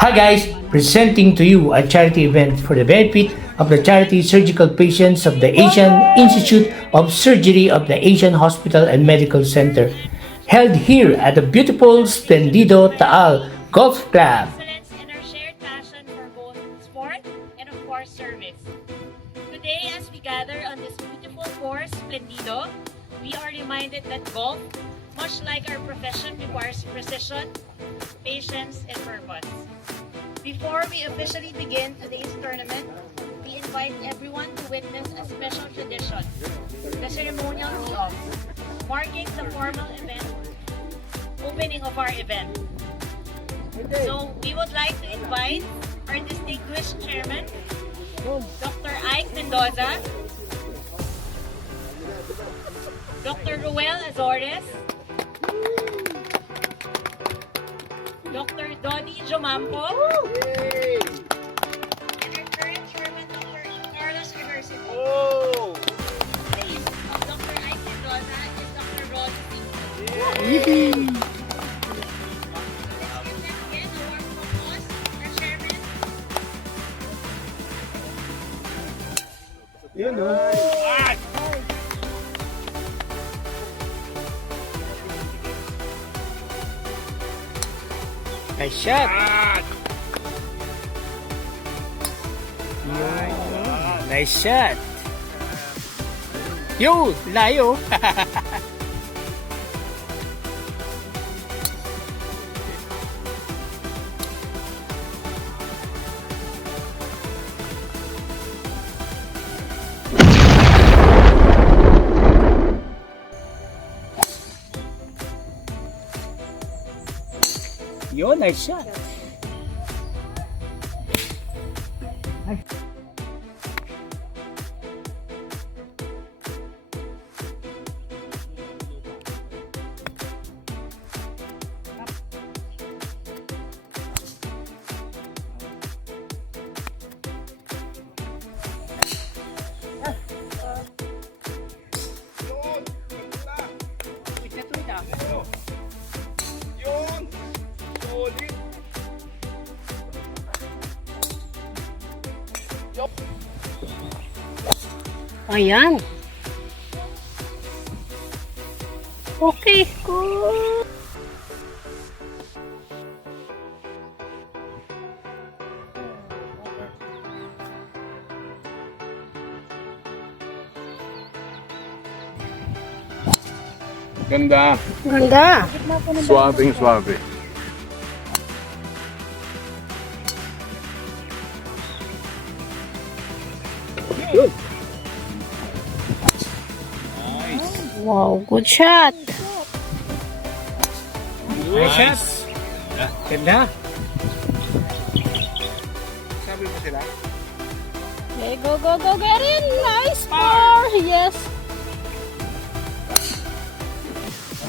Hi guys, presenting to you a charity event for the benefit of the charity surgical patients of the Asian Institute of Surgery of the Asian Hospital and Medical Center, held here at the beautiful Splendido Taal Golf Club. Excellence and our shared passion for both sport and of course service. Today, as we gather on this beautiful course, Splendido, we are reminded that golf, much like our profession, requires precision, patience, and purpose. Before we officially begin today's tournament, we invite everyone to witness a special tradition, the ceremonial tee-off, marking the formal event, opening of our event. So we would like to invite our distinguished chairman, Dr. Ike Mendoza, Dr. Ruel Azores, Dr. Donnie Jomampo, and our current chairman, Dr. Carlos Reversity. Please, Dr. Ike Mendoza and Dr. Rod Singh. Let's give them again a warm applause, our chairman. Nice shot! Nice shot! Yo! Layo! Yo, nice shot. Ayan. Okay, cool. Ganda. Ganda. Suabing suabe. Wow, good shot. Nice shot. Ganda. Sabi mo sila? Okay, go, go, go, get in. Nice par. Yes.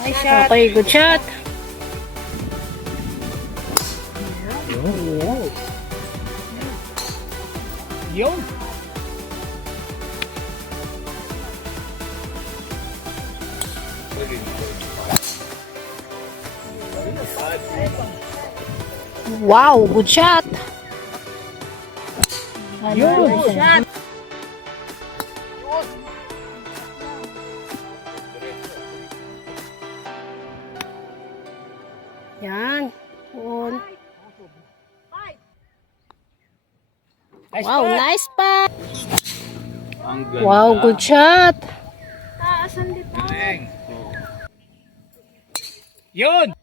Nice shot. Okay, good shot. Yo! Wow, good shot. Yo! Good shot. Yan. Good. Nice Wow, shot. nice pa. Ang ganda. Wow, good shot. Galing. Yun!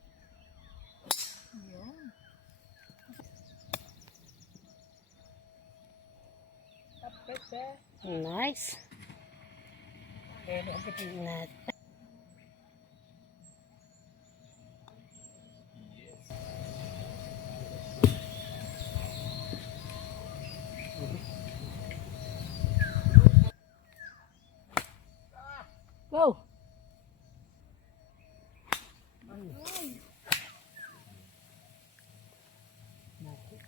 Nice. Go.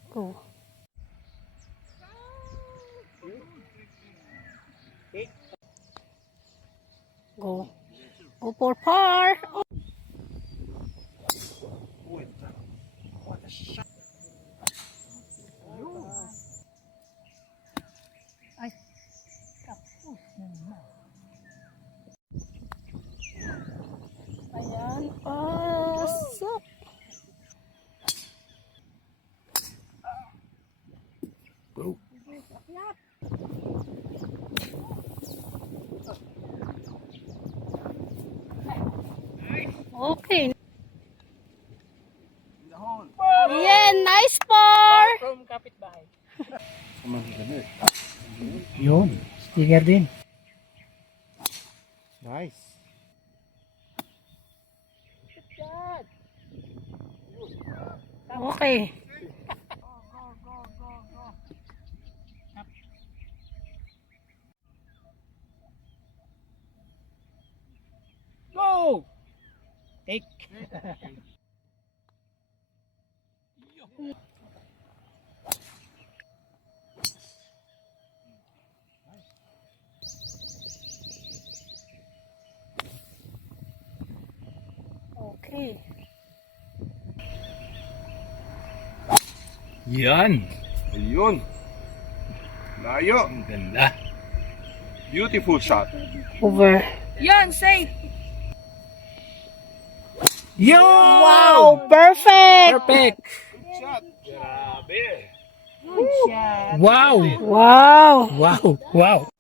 Go. Go. Go for par. Okay. Yeah, nice par. From kapitbahay. Yun. Stinger din. Nice. Okay. Go! Take. Okay. Yan. Ayun. Layo. Ang ganda. Beautiful shot. Over. Yan, safe! Yo! Wow, perfect. Perfect! Shot. Grabe. Wow! Wow. Wow! Wow!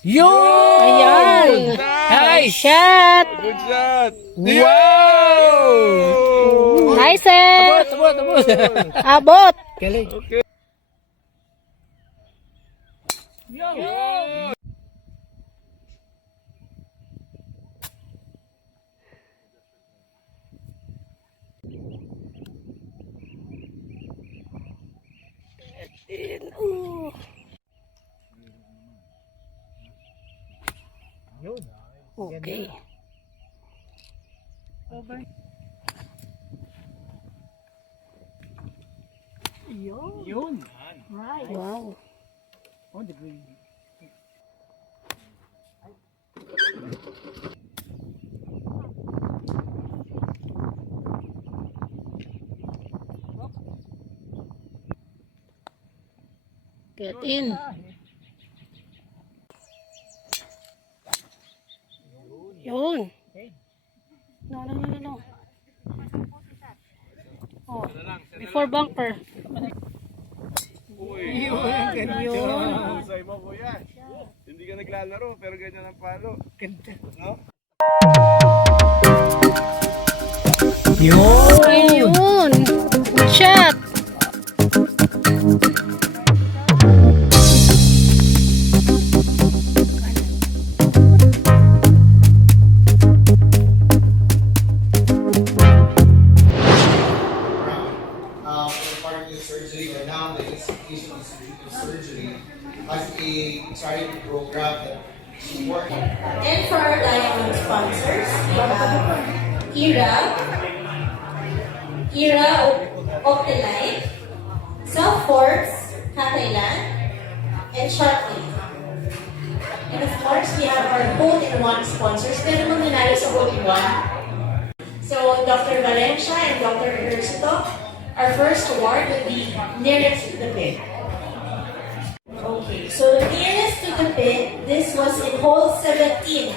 Yo! Ayan. Nice! Shot. Good shot. Wow! Nice eh. Abot! Abot. Galing. Okay. Ooh. Yun. Okay. Yun. Wow. On the green. Get in. Yun. No. Oh, before bunker. Uy. Yun. Husay mo, kuya. Hindi ka naglalaro, pero ganyan ang palo. Ganda. No? Yun. Ayun. Good shot. Part of the surgery, but now the institution of surgery has a charity program that supports. And for our diamond sponsors, we have Ira Optilife, South Forks, Thailand, and Shortly. And of course, we have our hole-in-one sponsors. Pero mananalo sa hole-in-one. So, Dr. Valencia and Dr. Ejercito, our first award would be nearest to the pit. Okay, so nearest to the pit, this was in hole 17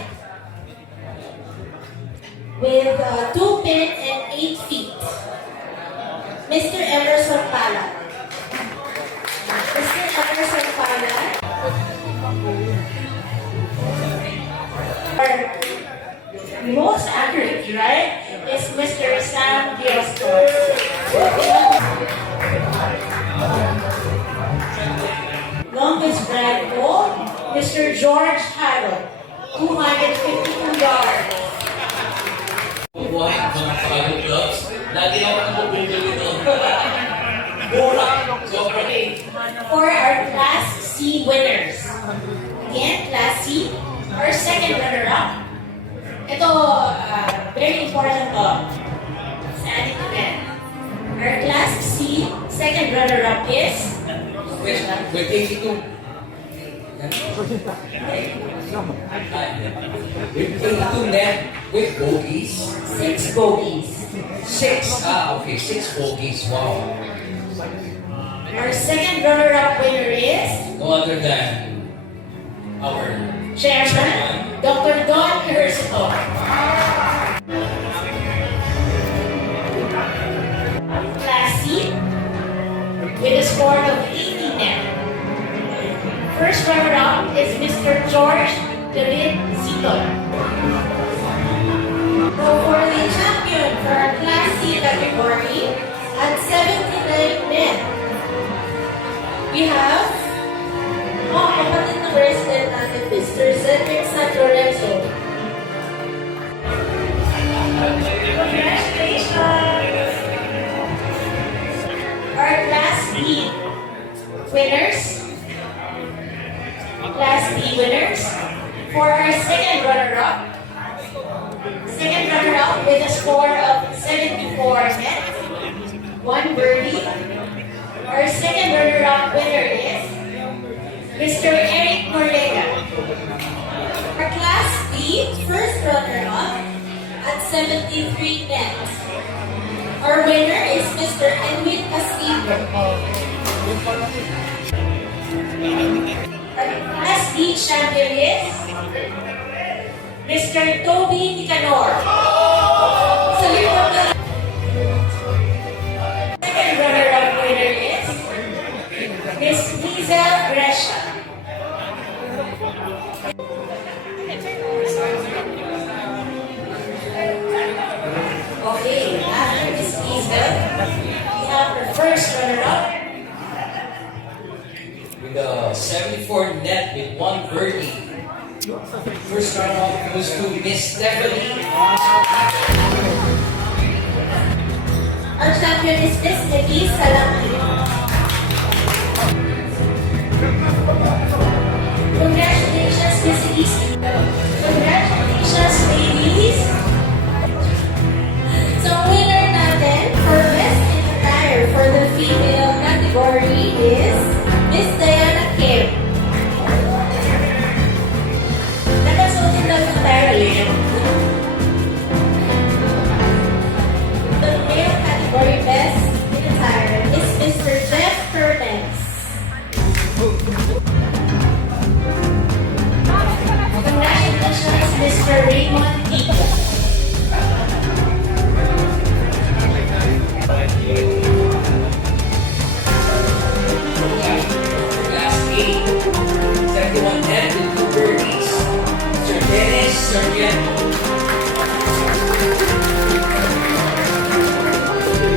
with 2 pin and 8 feet. Mr. Emerson Pala. Mr. Emerson Pala. Our most accurate, right, is Mr. Sam Dioscos. Longest brag goal, Mr. George Harold, 252 yards. Buhay mga follow clubs. Lagi ako ang mabili nito. Mura. Sobrang. For our Class C winners. Again, Class C, our second runner-up. Ito, very important to. Sa ating event. Our Class C, second runner-up is With 82. With 22 net with bogeys. 6 bogeys. 6. Okay. 6 bogeys. Wow. Our second runner-up winner is No other than our Chairman, Dr. Don Ejercito. Class C, with a score of first runner-up is Mr. George David Seaton. So for the champion for our Class C category at 79 men, we have kapatid ng president natin, Mr. Cedric San Lorenzo. Congratulations! Our Class B winners, for our second runner-up with a score of 74 net, 1 birdie. Our second runner-up winner is Mr. Eric Norlega. Our Class B first runner-up at 73 net. Our winner is Mr. Edwin Castillo. Our Class D champion is Mr. Toby Nicanor. Sa likod na second runner-up winner is Miss Liza Brescia. Okay, after Miss Liza, we have the first runner-up. With a 74 net with 1 birdie. First runner-up goes to Miss Stephanie. Our champion is Miss Nikki Salami. Congratulations, Miss Nikki. Congratulations, ladies. So, winner natin for Best in Attire for the female category is Miss Diana Kim. Nakasutin daw yung attire ulit. The male category Best in Attire is Mr. Jeff Turnes. Congratulations, Mr. Raymond Tito. Class A, 71 net with 2 birdies. Sir Dennis Sarmiento.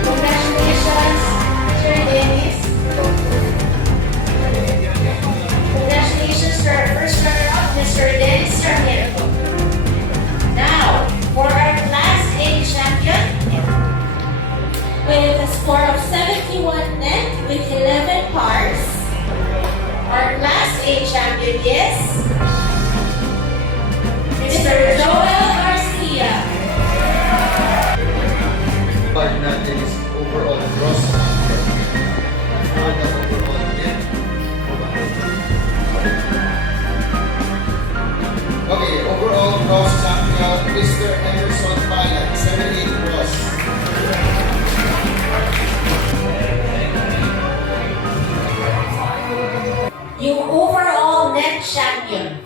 Congratulations, Sir Dennis. Congratulations to our first runner-up, Mr. Dennis Sarmiento. Now, for our Class A champion, with a score of 71 net with 11 pars, our Class A champion is Mr. Joel Garcia. Part natin is overall gross number. Ano overall net? Okay, overall gross champion, Mr. Emerson Palan, 78 gross. Yung overall net champion.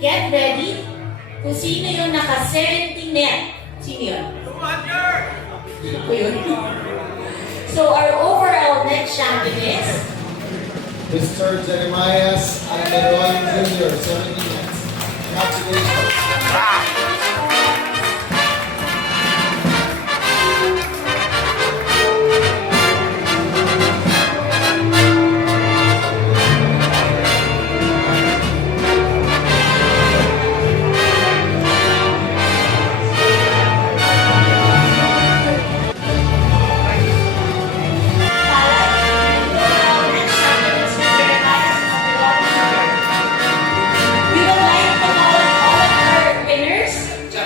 Get ready kung sino yung naka-70 net. Sino yun? Hindi ko yun. So our overall net champion is Mr. Jeremiah Almeron Jr., 70 nets. Congratulations. We would like to call all of our winners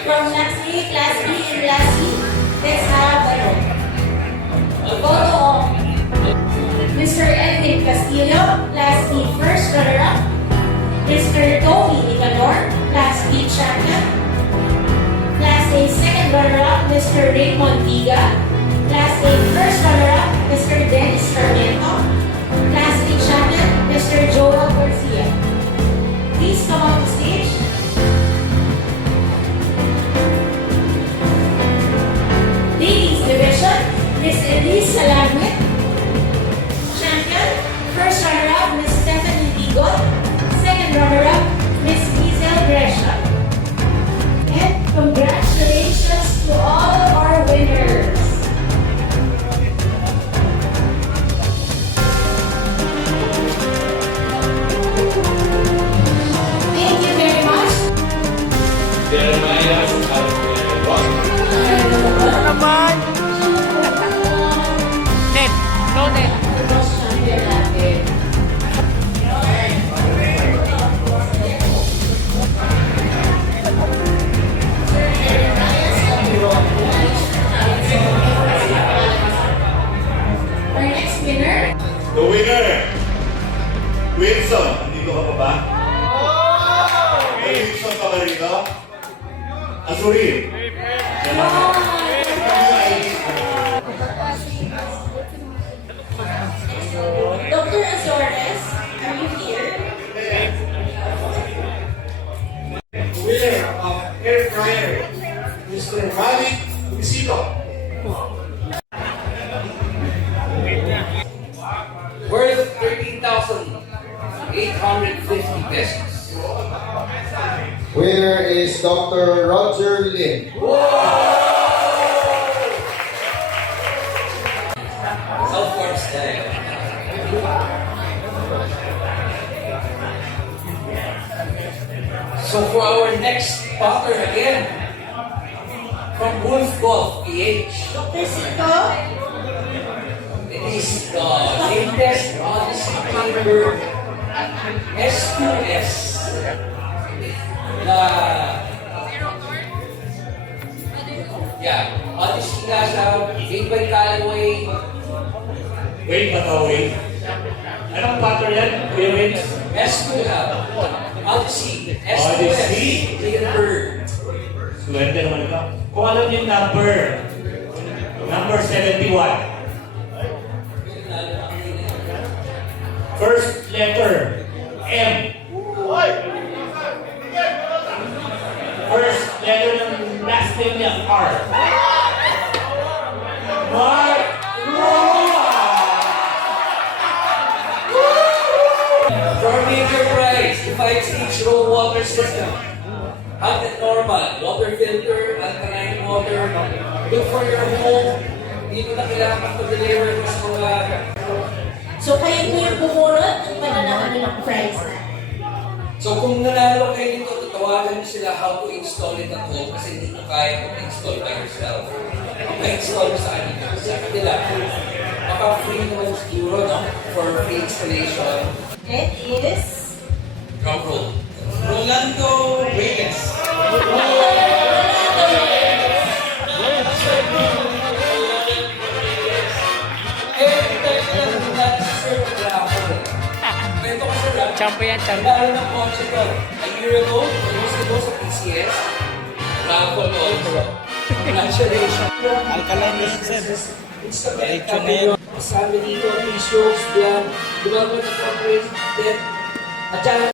from Class A, Class B, and Class C. Let's have a photo of Mr. Edwin Castillo, Class B first runner-up, Mr. Toby Nicanor, Class B champion, Class A second runner-up, Mr. Raymond Viga, Class A first runner-up, Mr. Dennis Sarmiento, Class A champion, Mr. Joel Garcia. Please come on the stage. Ladies division, Miss Elise Salamet. Champion, first runner-up, Miss Stephanie Bigot. pesos. Winner is Dr. Roger Lin. South Forms tayo. So for our next spotter again, from Wolf Golf, PH. Dr. Sito, It is the latest Odyssey Chamber S2S. Odyssey nga siya, made by Callaway. Wait, Bataway. Anong pattern yan? Kuya Wins? S2 na. Odyssey. S2S. Odyssey. Hindenburg. Swerte naman ito. Kung alam niyo yung number 71. First letter, M. First letter ng last name niya, R. Mark Roa! For major prize, the 5-stage roll water system. Hot and normal, water filter, alkaline water. Good for your home. Dito na kailangan mag-deliver sa mga. so kayo po yung bumunot ng pananalo ng prize na. So kung nanalo kayo nito, tatawagan niyo sila how to install it at home kasi hindi nyo kaya mag-install by yourself. Ma-install mo sa kanila. Sa kanila, maka-free naman siguro, no? For free installation. It is... Drum roll. Rolando Reyes. Every time na lang natin sa Sir Raffle. Kwento ko sa Raffle. Champo yan, champo. Nagkaroon ng kotse ko. A year ago, years ago sa PCS, Raffle also. Congratulations. Alkaline yan, sir. Instagram kami. Kasama dito, Visuals, Blanc, Development of Corporate Debt, at